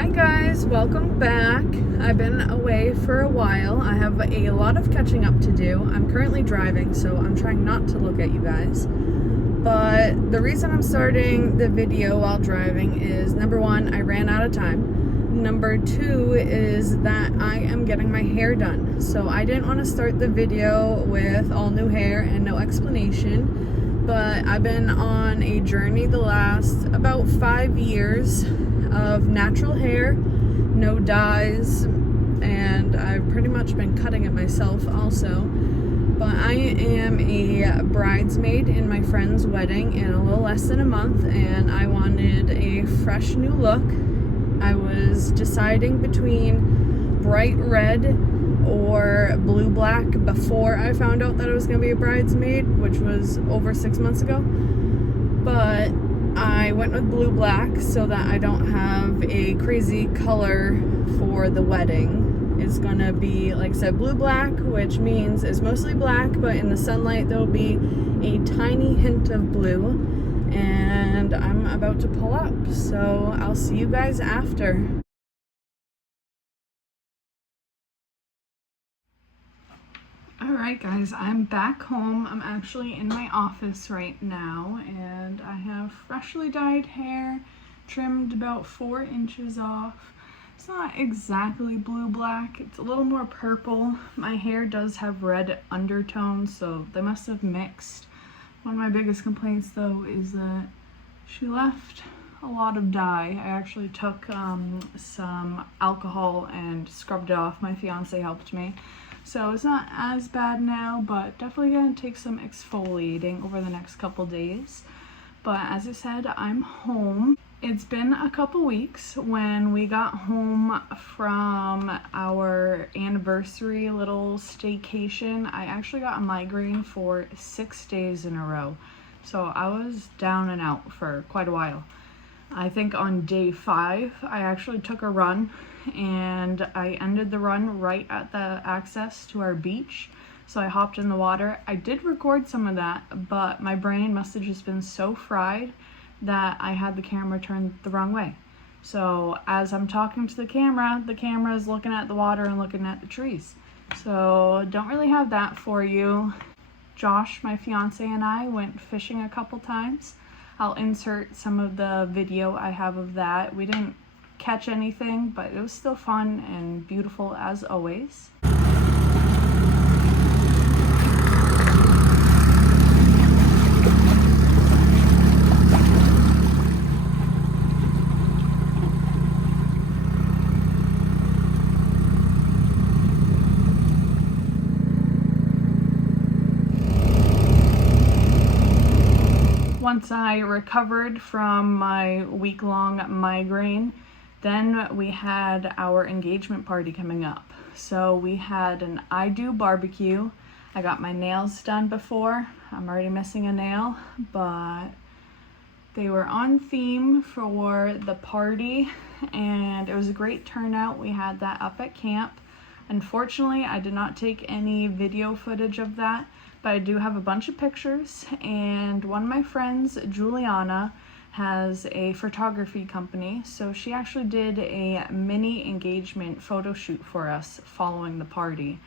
Hi guys, welcome back. I've been away for a while. I have a lot of catching up to do. I'm currently driving, so I'm trying not to look at you guys. But the reason I'm starting the video while driving is, number one, I ran out of time. Number two is that I am getting my hair done. So I didn't want to start the video with all new hair and no explanation, but I've been on a journey the last about 5 years of natural hair, no dyes, and I've pretty much been cutting it myself also. But I am a bridesmaid in my friend's wedding in a little less than a month, and I wanted a fresh new look. I was deciding between bright red or blue black before I found out that I was going to be a bridesmaid, which was over 6 months ago. But I went with blue black so that I don't have a crazy color for the wedding. It's gonna be, like I said, blue black, which means it's mostly black, but in the sunlight there'll be a tiny hint of blue. And I'm about to pull up, so I'll see you guys after. Alright guys, I'm back home. I'm actually in my office right now, and I have freshly dyed hair, trimmed about 4 inches off. It's not exactly blue-black, it's a little more purple. My hair does have red undertones, so they must have mixed. One of my biggest complaints though is that she left a lot of dye. I actually took some alcohol and scrubbed it off. My fiance helped me. So it's not as bad now, but definitely gonna take some exfoliating over the next couple days. But as I said, I'm home. It's been a couple weeks. When we got home from our anniversary little staycation, I actually got a migraine for 6 days in a row. So I was down and out for quite a while. I think on day 5, I actually took a run, and I ended the run right at the access to our beach. So I hopped in the water. I did record some of that, but my brain must have just been so fried that I had the camera turned the wrong way. So as I'm talking to the camera is looking at the water and looking at the trees. So don't really have that for you. Josh, my fiance, and I went fishing a couple times. I'll insert some of the video I have of that. We didn't catch anything, but it was still fun and beautiful as always. Once I recovered from my week-long migraine, then we had our engagement party coming up. So we had an I Do barbecue. I got my nails done before. I'm already missing a nail, but they were on theme for the party, and it was a great turnout. We had that up at camp. Unfortunately, I did not take any video footage of that, but I do have a bunch of pictures, and one of my friends, Juliana, has a photography company, so she actually did a mini engagement photo shoot for us following the party.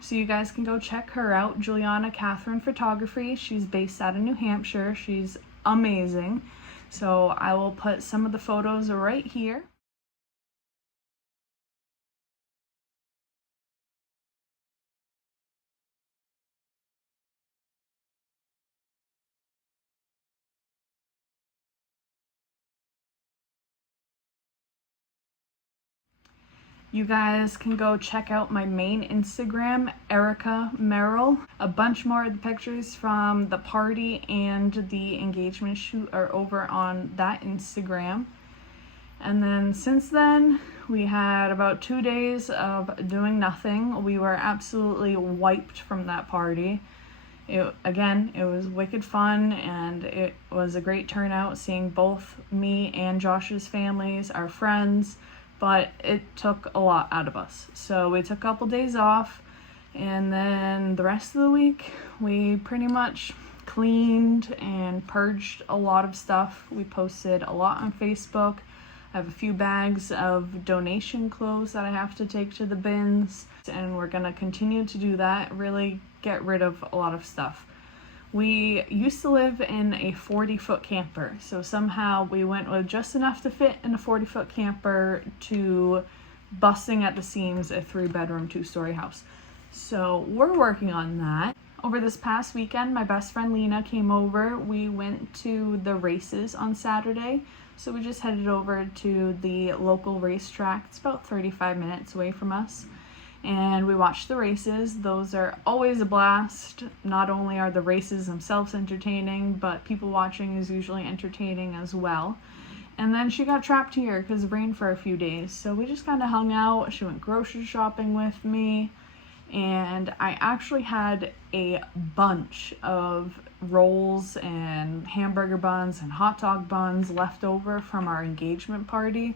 So you guys can go check her out, Juliana Catherine Photography. She's based out of New Hampshire. She's amazing. So I will put some of the photos right here. You guys can go check out my main Instagram, Erica Merrill. A bunch more of the pictures from the party and the engagement shoot are over on that Instagram. And then since then, we had about 2 days of doing nothing. We were absolutely wiped from that party. It was wicked fun, and it was a great turnout seeing both me and Josh's families, our friends, but it took a lot out of us. So we took a couple days off, and then the rest of the week we pretty much cleaned and purged a lot of stuff. We posted a lot on Facebook, I have a few bags of donation clothes that I have to take to the bins, and we're gonna continue to do that, really get rid of a lot of stuff. We used to live in a 40-foot camper, so somehow we went with just enough to fit in a 40-foot camper to busting at the seams a 3-bedroom, 2-story house. So we're working on that. Over this past weekend, my best friend Lena came over. We went to the races on Saturday, so we just headed over to the local racetrack. It's about 35 minutes away from us. And we watched the races. Those are always a blast. Not only are the races themselves entertaining, but people watching is usually entertaining as well. And then she got trapped here because of rain for a few days. So we just kind of hung out. She went grocery shopping with me. And I actually had a bunch of rolls and hamburger buns and hot dog buns left over from our engagement party.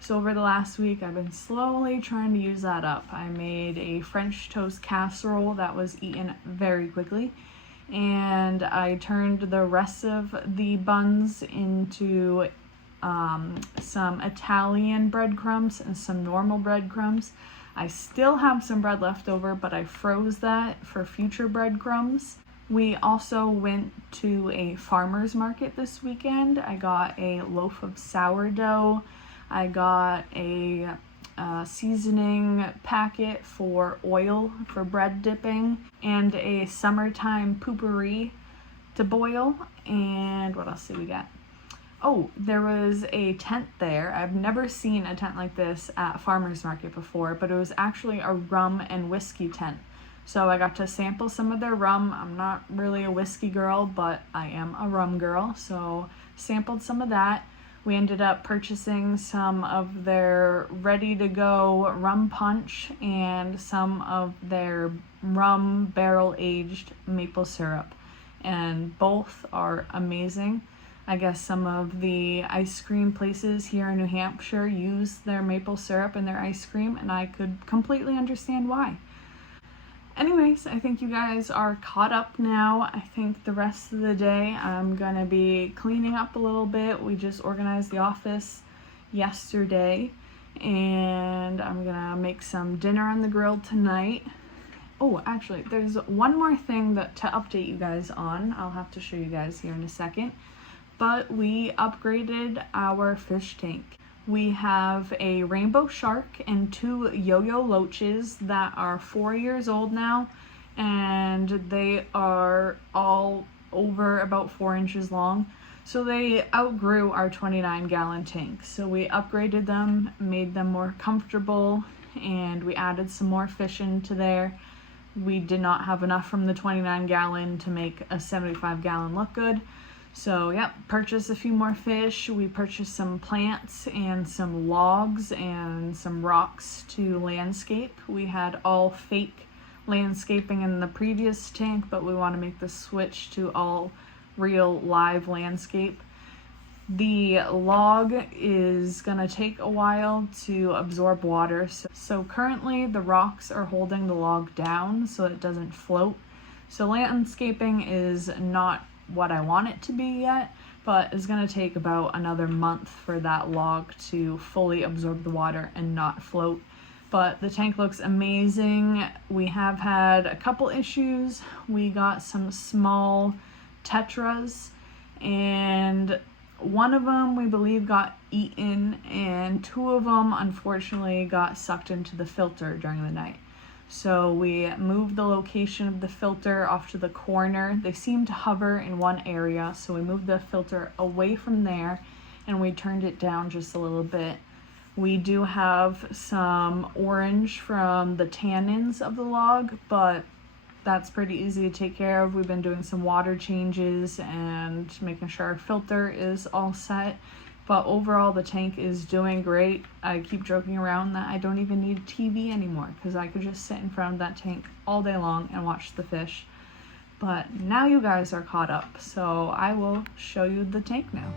So over the last week, I've been slowly trying to use that up. I made a French toast casserole that was eaten very quickly, and I turned the rest of the buns into some Italian breadcrumbs and some normal breadcrumbs. I still have some bread left over, but I froze that for future breadcrumbs. We also went to a farmer's market this weekend. I got a loaf of sourdough. I got a seasoning packet for oil for bread dipping, and a summertime poopery to boil. And what else did we get? Oh, there was a tent there. I've never seen a tent like this at a farmer's market before, but it was actually a rum and whiskey tent. So I got to sample some of their rum. I'm not really a whiskey girl, but I am a rum girl, so sampled some of that. We ended up purchasing some of their ready-to-go rum punch and some of their rum barrel-aged maple syrup, and both are amazing. I guess some of the ice cream places here in New Hampshire use their maple syrup in their ice cream, and I could completely understand why. Anyways, I think you guys are caught up now. I think the rest of the day I'm gonna be cleaning up a little bit. We just organized the office yesterday, and I'm gonna make some dinner on the grill tonight. Oh, actually, there's one more thing that to update you guys on. I'll have to show you guys here in a second. But we upgraded our fish tank. We have a rainbow shark and 2 yo-yo loaches that are 4 years old now, and they are all over about 4 inches long. So they outgrew our 29-gallon tank. So we upgraded them, made them more comfortable, and we added some more fish into there. We did not have enough from the 29-gallon to make a 75-gallon look good. So yep, purchased a few more fish. We purchased some plants and some logs and some rocks to landscape. We had all fake landscaping in the previous tank, but we want to make the switch to all real live landscape. The log is gonna take a while to absorb water. So currently the rocks are holding the log down so it doesn't float. So landscaping is not what I want it to be yet, but it's gonna take about another month for that log to fully absorb the water and not float. But the tank looks amazing. We have had a couple issues. We got some small tetras, and one of them we believe got eaten, and 2 of them unfortunately got sucked into the filter during the night. So we moved the location of the filter off to the corner. They seem to hover in one area, so we moved the filter away from there and we turned it down just a little bit. We do have some orange from the tannins of the log, but that's pretty easy to take care of. We've been doing some water changes and making sure our filter is all set. But overall, the tank is doing great. I keep joking around that I don't even need TV anymore because I could just sit in front of that tank all day long and watch the fish. But now you guys are caught up, so I will show you the tank now.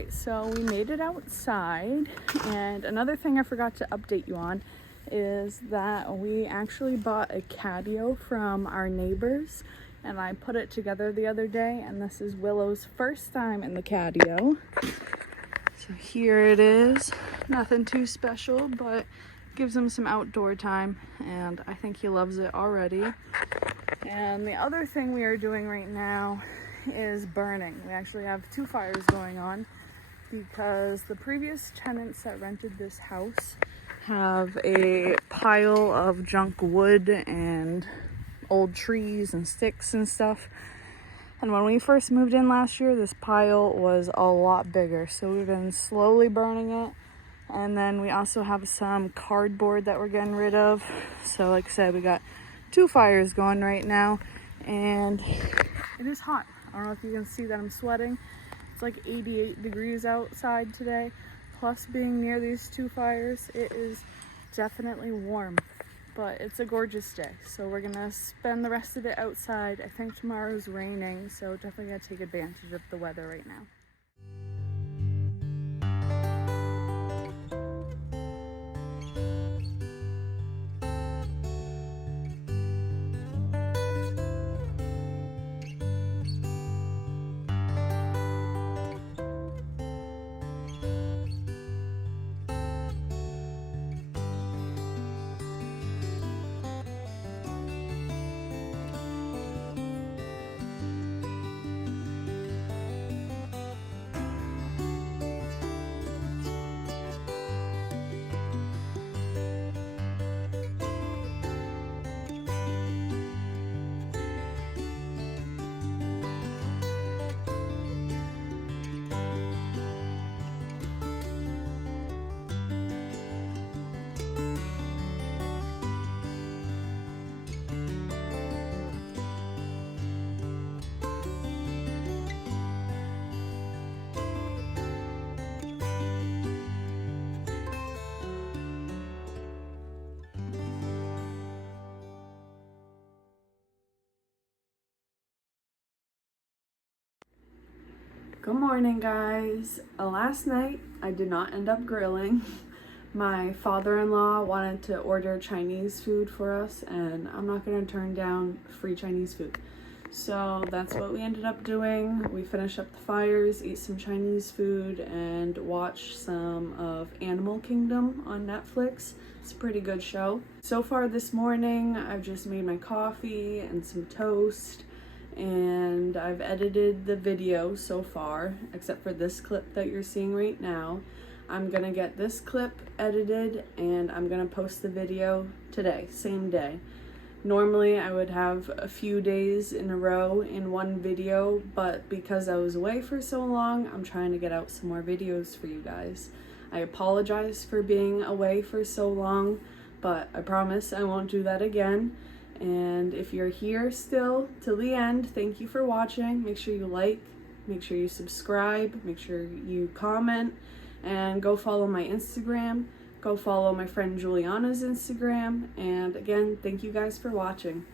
Alright, so we made it outside, and another thing I forgot to update you on is that we actually bought a catio from our neighbors, and I put it together the other day, and this is Willow's first time in the catio. So here it is. Nothing too special, but gives him some outdoor time, and I think he loves it already. And the other thing we are doing right now is burning. We actually have 2 fires going on because the previous tenants that rented this house have a pile of junk wood and old trees and sticks and stuff. And when we first moved in last year, this pile was a lot bigger. So we've been slowly burning it. And then we also have some cardboard that we're getting rid of. So like I said, we got 2 fires going right now, and it is hot. I don't know if you can see that I'm sweating. It's like 88 degrees outside today. Plus being near these 2 fires, it is definitely warm, but it's a gorgeous day. So we're gonna spend the rest of it outside. I think tomorrow's raining, so definitely gonna take advantage of the weather right now. Good morning, guys. Last night I did not end up grilling. My father-in-law wanted to order Chinese food for us, and I'm not going to turn down free Chinese food. So that's what we ended up doing. We finished up the fires, ate some Chinese food, and watched some of Animal Kingdom on Netflix. It's a pretty good show. So far this morning, I've just made my coffee and some toast, and I've edited the video so far, except for this clip that you're seeing right now. I'm gonna get this clip edited, and I'm gonna post the video today, same day. Normally I would have a few days in a row in one video, but because I was away for so long, I'm trying to get out some more videos for you guys. I apologize for being away for so long, but I promise I won't do that again. And if you're here still till the end, thank you for watching. Make sure you like, make sure you subscribe, make sure you comment, and go follow my Instagram. Go follow my friend Juliana's Instagram. And again, thank you guys for watching.